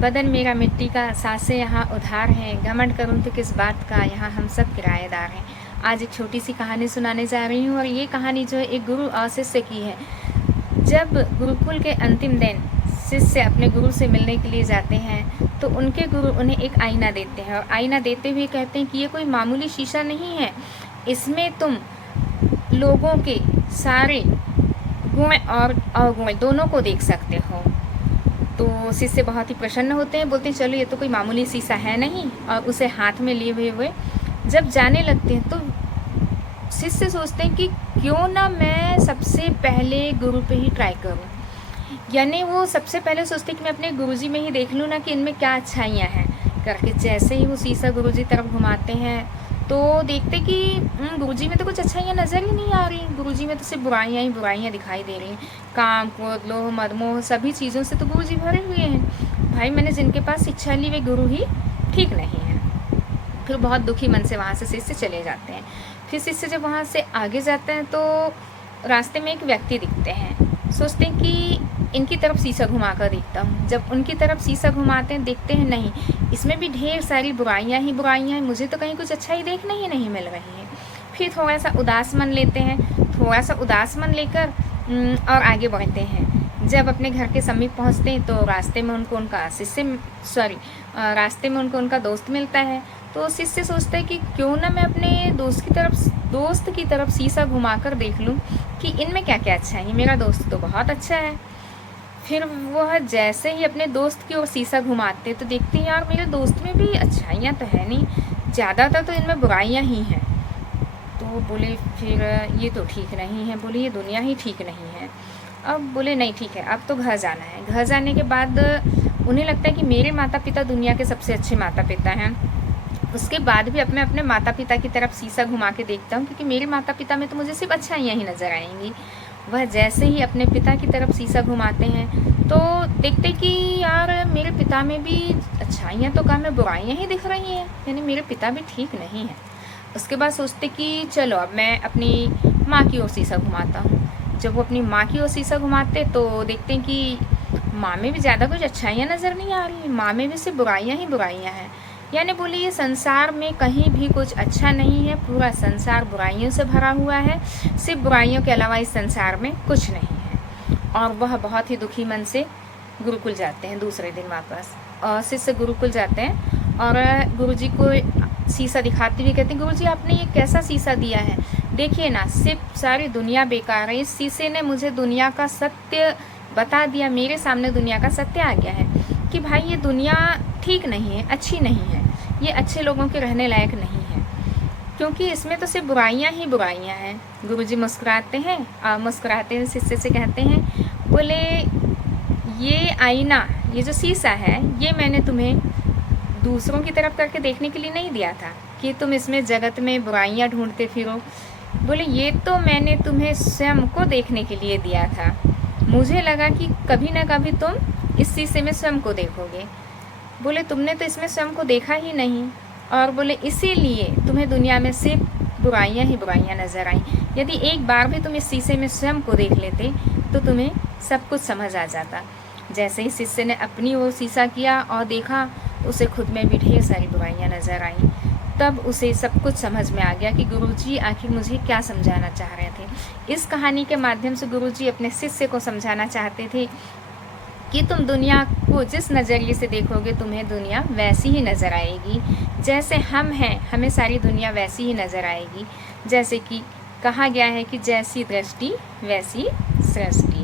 बदन मेरा मिट्टी का, सांसें यहाँ उधार हैं, घमंड करूँ तो किस बात का, यहाँ हम सब किराएदार हैं। आज एक छोटी सी कहानी सुनाने जा रही हूँ और ये कहानी जो है एक गुरु और शिष्य की है। जब गुरुकुल के अंतिम दिन शिष्य अपने गुरु से मिलने के लिए जाते हैं तो उनके गुरु उन्हें एक आईना देते हैं और आईना देते हुए कहते हैं कि ये कोई मामूली शीशा नहीं है, इसमें तुम लोगों के सारे गुण और अवगुण दोनों को देख सकते हो। तो शिष्य बहुत ही प्रसन्न होते हैं, बोलते हैं चलो ये तो कोई मामूली शीशा है नहीं, और उसे हाथ में लिए हुए जब जाने लगते हैं तो शिष्य सोचते हैं कि क्यों ना मैं सबसे पहले गुरु पे ही ट्राई करूं। यानी वो सबसे पहले सोचते कि मैं अपने गुरुजी में ही देख लूँ ना कि इनमें क्या अच्छाइयाँ हैं करके। जैसे ही वो शीशा गुरुजी तरफ घुमाते हैं तो देखते कि गुरुजी में तो कुछ अच्छाइयाँ नज़र ही नहीं आ रही। गुरुजी में तो सिर्फ बुराइयाँ ही बुराइयाँ दिखाई दे रही। काम, क्रोध, लोभ, मद, मोह सभी चीज़ों से तो गुरुजी भरे हुए हैं। भाई मैंने जिनके पास शिक्षा ली वे गुरु ही ठीक नहीं है। फिर बहुत दुखी मन से वहाँ से शिष्य चले जाते हैं। फिर शिष्य जब वहाँ से आगे जाते हैं तो रास्ते में एक व्यक्ति दिखते हैं। सोचते हैं कि इनकी तरफ शीशा घुमा कर देखता हूँ। जब उनकी तरफ शीशा घुमाते हैं देखते हैं नहीं, इसमें भी ढेर सारी बुराइयाँ ही बुराइयाँ हैं, मुझे तो कहीं कुछ अच्छाई देखने ही नहीं मिल रही है। फिर थोड़ा सा उदास मन लेते हैं, थोड़ा सा उदास मन लेकर और आगे बढ़ते हैं। जब अपने घर के समीप पहुँचते हैं तो रास्ते में उनको उनका दोस्त मिलता है। तो शिष्य सोचता है कि क्यों ना मैं अपने दोस्त की तरफ शीशा घुमाकर देख लूं कि इनमें क्या क्या अच्छा है। मेरा दोस्त तो बहुत अच्छा है। फिर वह जैसे ही अपने दोस्त की ओर शीशा घुमाते तो देखते हैं यार मेरे दोस्त में भी अच्छाइयाँ तो है नहीं, ज़्यादातर तो इनमें बुराइयाँ ही हैं। तो बोले फिर ये तो ठीक नहीं है, बोले ये दुनिया ही ठीक नहीं है। अब बोले नहीं ठीक है, अब तो घर जाना है। घर जाने के बाद उन्हें लगता है कि मेरे माता पिता दुनिया के सबसे अच्छे माता पिता हैं। उसके बाद भी मैं अपने माता पिता की तरफ शीशा घुमा के देखता हूँ क्योंकि मेरे माता पिता में तो मुझे सिर्फ अच्छाइयाँ ही नज़र आएंगी। वह जैसे ही अपने पिता की तरफ शीशा घुमाते हैं तो देखते कि यार मेरे पिता में भी अच्छाइयाँ तो कम है, बुराइयाँ ही दिख रही हैं, यानी मेरे पिता भी ठीक नहीं है। उसके बाद सोचते कि चलो अब मैं अपनी माँ की ओर शीशा घुमाता हूँ। जब वो अपनी माँ की ओर शीशा घुमाते तो देखते हैं कि माँ में भी ज़्यादा कुछ अच्छाइयाँ नज़र नहीं आ रही, माँ में भी सिर्फ बुराइयाँ ही बुराइयाँ हैं। यानी बोले ये संसार में कहीं भी कुछ अच्छा नहीं है, पूरा संसार बुराइयों से भरा हुआ है, सिर्फ बुराइयों के अलावा इस संसार में कुछ नहीं है। और वह बहुत ही दुखी मन से गुरुकुल जाते हैं दूसरे दिन वापस। और शिष्य गुरुकुल जाते हैं और गुरुजी को शीशा दिखाते हुए कहते हैं गुरुजी आपने ये कैसा शीशा दिया है, देखिए ना सिर्फ सारी दुनिया बेकार है। इस शीशे ने मुझे दुनिया का सत्य बता दिया, मेरे सामने दुनिया का सत्य आ गया है कि भाई ये दुनिया ठीक नहीं है, अच्छी नहीं है, ये अच्छे लोगों के रहने लायक नहीं है, क्योंकि इसमें तो सिर्फ बुराइयां ही बुराइयां हैं। गुरुजी मुस्कुराते हैं और मुस्कुराते हुए शिष्य से कहते हैं, बोले ये आईना, ये जो शीशा है, ये मैंने तुम्हें दूसरों की तरफ करके देखने के लिए नहीं दिया था कि तुम इसमें जगत में बुराइयां ढूंढते फिरो। बोले ये तो मैंने तुम्हें स्वयं को देखने के लिए दिया था। मुझे लगा कि कभी ना कभी तुम इस शीशे में स्वयं को देखोगे। बोले तुमने तो इसमें स्वयं को देखा ही नहीं, और बोले इसीलिए तुम्हें दुनिया में सिर्फ बुराइयां ही बुराइयां नज़र आई। यदि एक बार भी तुम इस शीशे में स्वयं को देख लेते तो तुम्हें सब कुछ समझ आ जाता। जैसे ही शिष्य ने अपनी ओर शीशा किया और देखा तो उसे खुद में भी ढेर सारी बुराइयां नज़र आईं। तब उसे सब कुछ समझ में आ गया कि गुरुजी आखिर मुझे क्या समझाना चाह रहे थे। इस कहानी के माध्यम से गुरुजी अपने शिष्य को समझाना चाहते थे कि तुम दुनिया को जिस नज़रिए से देखोगे तुम्हें दुनिया वैसी ही नज़र आएगी। जैसे हम हैं हमें सारी दुनिया वैसी ही नज़र आएगी। जैसे कि कहा गया है कि जैसी दृष्टि वैसी सृष्टि।